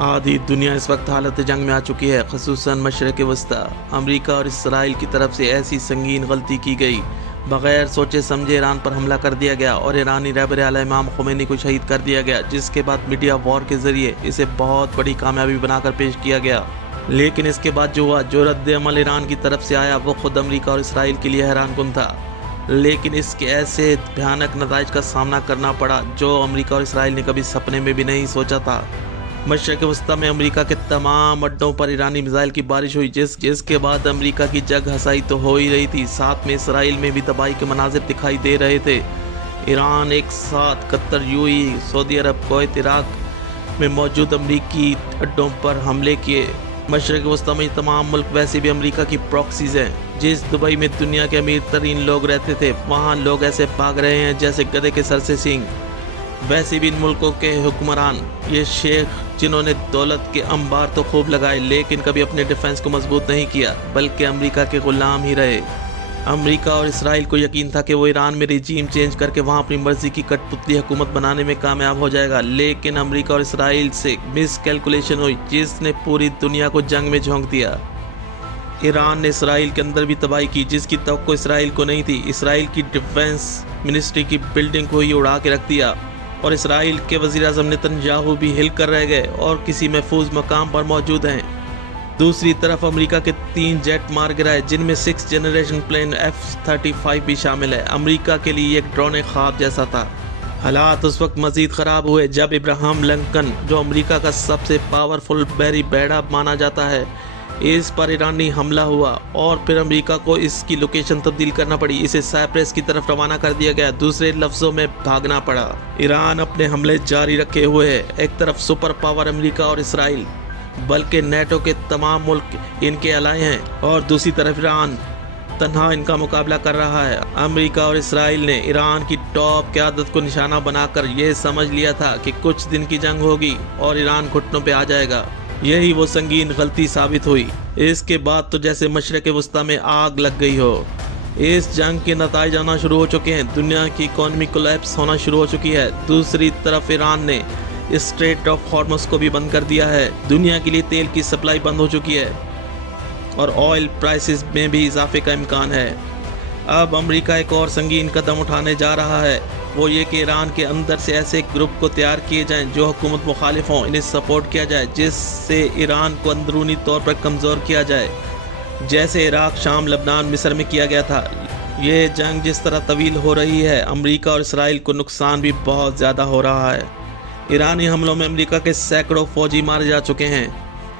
आधी दुनिया इस वक्त हालत जंग में आ चुकी है, ख़ुसूसन मशरक़ वस्ता। अमरीका और इसराइल की तरफ से ऐसी संगीन गलती की गई, बग़ैर सोचे समझे ईरान पर हमला कर दिया गया और ईरानी रहबर आला इमाम ख़ुमैनी को शहीद कर दिया गया, जिसके बाद मीडिया वॉर के ज़रिए इसे बहुत बड़ी कामयाबी बनाकर पेश किया गया। लेकिन इसके बाद जो हुआ, जो रद्द अमल ईरान की तरफ से आया, वो खुद अमरीका और इसराइल के लिए हैरानकुन था। लेकिन इसके ऐसे भयानक नताइज का सामना करना पड़ा जो अमरीका और इसराइल ने कभी सपने में भी नहीं सोचा था। मशरक़ वस्ता में अमरीका के तमाम अड्डों पर ईरानी मिसाइल की बारिश हुई, जिसके बाद अमरीका की जग हसाई तो हो ही रही थी, साथ में इसराइल में भी तबाही के मनाजिर दिखाई दे रहे थे। ईरान एक साथ कतर, यूएई, सऊदी अरब, कुवैत, इराक में मौजूद अमरीकी अड्डों पर हमले किए। मशरक़ वस्ता में तमाम मुल्क वैसे भी अमरीका की प्रॉक्सीज हैं। जिस दुबई में दुनिया के अमीर तरीन लोग रहते थे, वहाँ लोग ऐसे भाग रहे हैं जैसे गधे के सर से सींग। वैसे भी इन मुल्कों के हुक्मरान, ये शेख जिन्होंने दौलत के अंबार तो खूब लगाए, लेकिन कभी अपने डिफेंस को मजबूत नहीं किया, बल्कि अमेरिका के गुलाम ही रहे। अमेरिका और इसराइल को यकीन था कि वो ईरान में रिजीम चेंज करके वहाँ अपनी मर्जी की कठपुतली हुकूमत बनाने में कामयाब हो जाएगा। लेकिन अमेरिका और इसराइल से मिस कैलकुलेशन हुई, जिसने पूरी दुनिया को जंग में झोंक दिया। ईरान ने इसराइल के अंदर भी तबाही की, जिसकी तवक्को इसराइल को नहीं थी। इसराइल की डिफेंस मिनिस्ट्री की बिल्डिंग को ही उड़ा के रख दिया और इसराइल के वज़ीर-ए-आज़म नेतन्याहू भी हिल कर रह गए और किसी महफूज मकाम पर मौजूद हैं। दूसरी तरफ अमेरिका के 3 जेट मार गिराए, जिनमें 6th जनरेशन प्लेन F-35 भी शामिल है। अमेरिका के लिए एक ड्रोन ख्वाब जैसा था। हालात उस वक्त मज़ीद ख़राब हुए जब इब्राहिम लिंकन, जो अमेरिका का सबसे पावरफुल बहरी बेड़ा माना जाता है, इस पर ईरानी हमला हुआ और फिर अमेरिका को इसकी लोकेशन तब्दील करना पड़ी। इसे साइप्रस की तरफ रवाना कर दिया गया। दूसरे लफ्ज़ों में भागना पड़ा। ईरान अपने हमले जारी रखे हुए है। एक तरफ सुपर पावर अमेरिका और इसराइल, बल्कि नेटो के तमाम मुल्क इनके अलाए हैं, और दूसरी तरफ ईरान तन्हा इनका मुकाबला कर रहा है। अमेरिका और इसराइल ने ईरान की टॉप क़यादत को निशाना बनाकर यह समझ लिया था कि कुछ दिन की जंग होगी और ईरान घुटनों पे आ जाएगा। यही वो संगीन गलती साबित हुई। इसके बाद तो जैसे मशरक़ वस्ता में आग लग गई हो। इस जंग के नताइज आना शुरू हो चुके हैं। दुनिया की इकॉनमी कोलैप्स होना शुरू हो चुकी है। दूसरी तरफ ईरान ने स्ट्रेट ऑफ हॉर्मुज़ को भी बंद कर दिया है। दुनिया के लिए तेल की सप्लाई बंद हो चुकी है और ऑयल प्राइसेस में भी इजाफे का इम्कान है। अब अमेरिका एक और संगीन कदम उठाने जा रहा है, वो ये कि ईरान के अंदर से ऐसे ग्रुप को तैयार किए जाएं जो हुकूमत मुखालिफ हों, इन्हें सपोर्ट किया जाए, जिससे ईरान को अंदरूनी तौर पर कमज़ोर किया जाए, जैसे इराक, शाम, लबनान, मिस्र में किया गया था। ये जंग जिस तरह तवील हो रही है, अमेरिका और इसराइल को नुकसान भी बहुत ज़्यादा हो रहा है। ईरानी हमलों में अमेरिका के सैकड़ों फौजी मारे जा चुके हैं।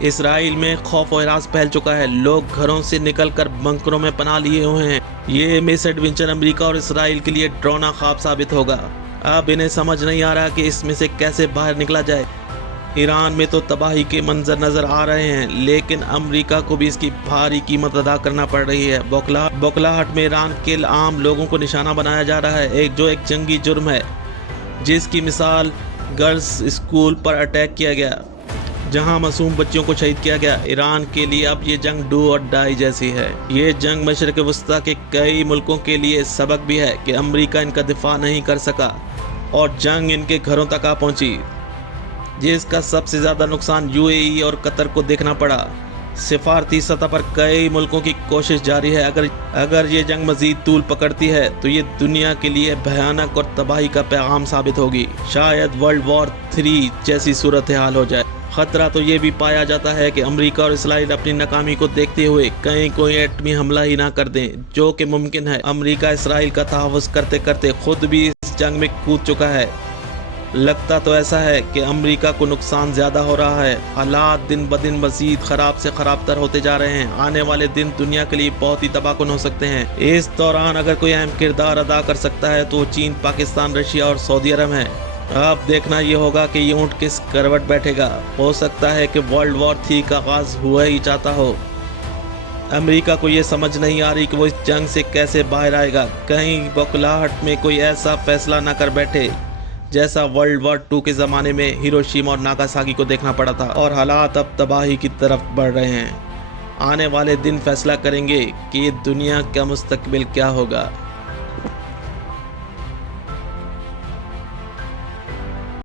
इसराइल में खौफ और हिरास फैल चुका है। लोग घरों से निकलकर बंकरों में पनाह लिए हुए हैं। ये मिस एडवेंचर अमेरिका और इसराइल के लिए डरावना ख्वाब साबित होगा। अब इन्हें समझ नहीं आ रहा कि इसमें से कैसे बाहर निकला जाए। ईरान में तो तबाही के मंजर नजर आ रहे हैं, लेकिन अमेरिका को भी इसकी भारी कीमत अदा करना पड़ रही है। बौखलाहट में ईरान के आम लोगों को निशाना बनाया जा रहा है, एक जंगी जुर्म है, जिसकी मिसाल गर्ल्स स्कूल पर अटैक किया गया, जहां मासूम बच्चियों को शहीद किया गया। ईरान के लिए अब ये जंग डू और डाई जैसी है। ये जंग मशरक़ वस्ता के कई मुल्कों के लिए सबक भी है कि अमेरिका इनका दिफा नहीं कर सका और जंग इनके घरों तक आ पहुंची, जिसका सबसे ज़्यादा नुकसान यूएई और कतर को देखना पड़ा। सिफारती सतह पर कई मुल्कों की कोशिश जारी है। अगर ये जंग मज़ीद तूल पकड़ती है तो ये दुनिया के लिए भयानक और तबाही का पैगाम साबित होगी। शायद वर्ल्ड वॉर 3 जैसी सूरत हाल हो जाए। खतरा तो ये भी पाया जाता है कि अमेरिका और इसराइल अपनी नाकामी को देखते हुए कहीं कोई एटमी हमला ही ना कर दें, जो कि मुमकिन है। अमेरिका इसराइल का तहफ़्फ़ुज़ करते करते खुद भी इस जंग में कूद चुका है। लगता तो ऐसा है कि अमेरिका को नुकसान ज़्यादा हो रहा है। हालात दिन ब दिन मज़ीद ख़राब से ख़राब तर होते जा रहे हैं। आने वाले दिन दुनिया के लिए बहुत ही तबाहकुन हो सकते हैं। इस दौरान अगर कोई अहम किरदार अदा कर सकता है तो चीन, पाकिस्तान, रशिया और सऊदी अरब है। अब देखना ये होगा कि ये ऊँट किस करवट बैठेगा। हो सकता है कि वर्ल्ड वॉर 3 का आगाज़ हुआ ही चाहता हो। अमेरिका को ये समझ नहीं आ रही कि वो इस जंग से कैसे बाहर आएगा। कहीं बौखलाहट में कोई ऐसा फैसला ना कर बैठे जैसा वर्ल्ड वॉर 2 के ज़माने में हिरोशिमा और नागासाकी को देखना पड़ा था। और हालात अब तबाही की तरफ बढ़ रहे हैं। आने वाले दिन फैसला करेंगे कि दुनिया का मुस्तकबिल क्या होगा।